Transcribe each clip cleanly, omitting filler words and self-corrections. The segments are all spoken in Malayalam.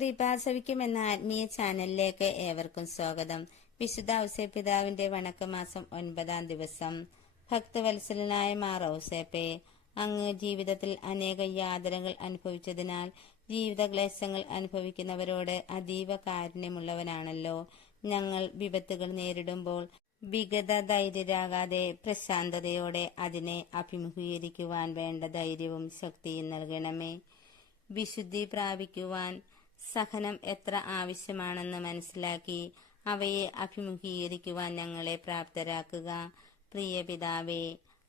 കൃപാസവിക്കും എന്ന ആത്മീയ ചാനലിലേക്ക് ഏവർക്കും സ്വാഗതം. വിശുദ്ധ ഔസേപ്പിതാവിന്റെ വണക്കമാസം 9-ാം ദിവസം. ഭക്തവത്സലനായ മാർ ഔസേപ്പേ, അങ്ങ് ജീവിതത്തിൽ അനേക യാതനകൾ അനുഭവിച്ചതിനാൽ ജീവിതക്ലേശങ്ങൾ അനുഭവിക്കുന്നവരോട് അതീവ കാരുണ്യമുള്ളവനാണല്ലോ. ഞങ്ങൾ വിപത്തുകൾ നേരിടുമ്പോൾ വിഗത ധൈര്യരാകാതെ പ്രശാന്തതയോടെ അതിനെ അഭിമുഖീകരിക്കുവാൻ വേണ്ട ധൈര്യവും ശക്തിയും നൽകണമേ. വിശുദ്ധി പ്രാപിക്കുവാൻ സഹനം എത്ര ആവശ്യമാണെന്ന് മനസ്സിലാക്കി അവയെ അഭിമുഖീകരിക്കുവാൻ ഞങ്ങളെ പ്രാപ്തരാക്കുക. പ്രിയ പിതാവേ,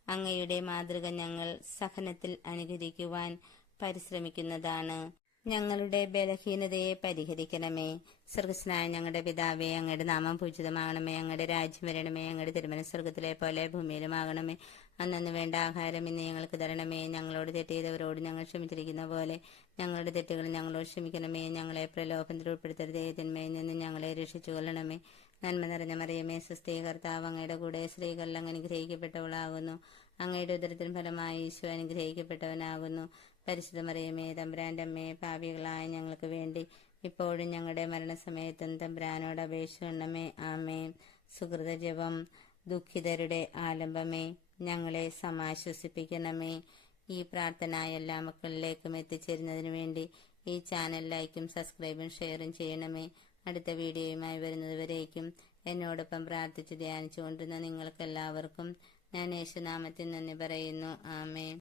അങ്ങയുടെ മാതൃക ഞങ്ങൾ സഹനത്തിൽ അനുകരിക്കുവാൻ പരിശ്രമിക്കുന്നതാണ്. ഞങ്ങളുടെ ബലഹീനതയെ പരിഹരിക്കണമേ. സ്വർഗസ്നായ ഞങ്ങളുടെ പിതാവേ, അങ്ങയുടെ നാമം പൂജിതമാകണമേ. അങ്ങയുടെ രാജ്യം വരണമേ. അങ്ങയുടെ തിരുമനസ്സ് സ്വർഗത്തിലെ പോലെ ഭൂമിയിലുമാകണമേ. അന്നു വേണ്ട ആഹാരം ഇന്ന് ഞങ്ങൾക്ക് തരണമേ. ഞങ്ങളോട് തെറ്റ് ചെയ്തവരോട് ഞങ്ങൾ ക്ഷമിച്ചിരിക്കുന്ന പോലെ ഞങ്ങളുടെ തെറ്റുകൾ ഞങ്ങളോട് ക്ഷമിക്കണമേ. ഞങ്ങളെ പ്രലോഭനത്തിൽ ഉൾപ്പെടുത്തരുതേ, തിന്മയിൽ നിന്ന് ഞങ്ങളെ രക്ഷിച്ചു കൊള്ളണമേ. നന്മ നിറഞ്ഞ മറിയമേ, സ്വസ്തി, കർത്താവ് അങ്ങയുടെ കൂടെ സ്ത്രീകളിൽ അങ്ങ് അനുഗ്രഹിക്കപ്പെട്ടവളാകുന്നു. അങ്ങയുടെ ഉദരത്തിൻ ഫലമായി ഈശോ അനുഗ്രഹിക്കപ്പെട്ടവനാകുന്നു. പരിശുദ്ധ മറിയമേ, തമ്പുരാന്റെ അമ്മേ, പാപികളായ ഞങ്ങൾക്ക് വേണ്ടി ഇപ്പോഴും ഞങ്ങളുടെ മരണസമയത്തും തമ്പുരാനോട് അപേക്ഷിക്കണമേ. ആമേൻ. സുഹൃത ജപം. ദുഃഖിതരുടെ ആലംബമേ, ഞങ്ങളെ സമാശ്വസിപ്പിക്കണമേ. ഈ പ്രാർത്ഥന എല്ലാ മക്കളിലേക്കും എത്തിച്ചേരുന്നതിനു വേണ്ടി ഈ ചാനൽ ലൈക്കും സബ്സ്ക്രൈബും ഷെയറും ചെയ്യണമേ. അടുത്ത വീഡിയോയുമായി വരുന്നതുവരേക്കും എന്നോടൊപ്പം പ്രാർത്ഥിച്ച് ധ്യാനിച്ചു കൊണ്ടിരുന്ന നിങ്ങൾക്കെല്ലാവർക്കും ഞാൻ യേശുനാമത്തിൽ നന്ദി പറയുന്നു. ആമേൻ.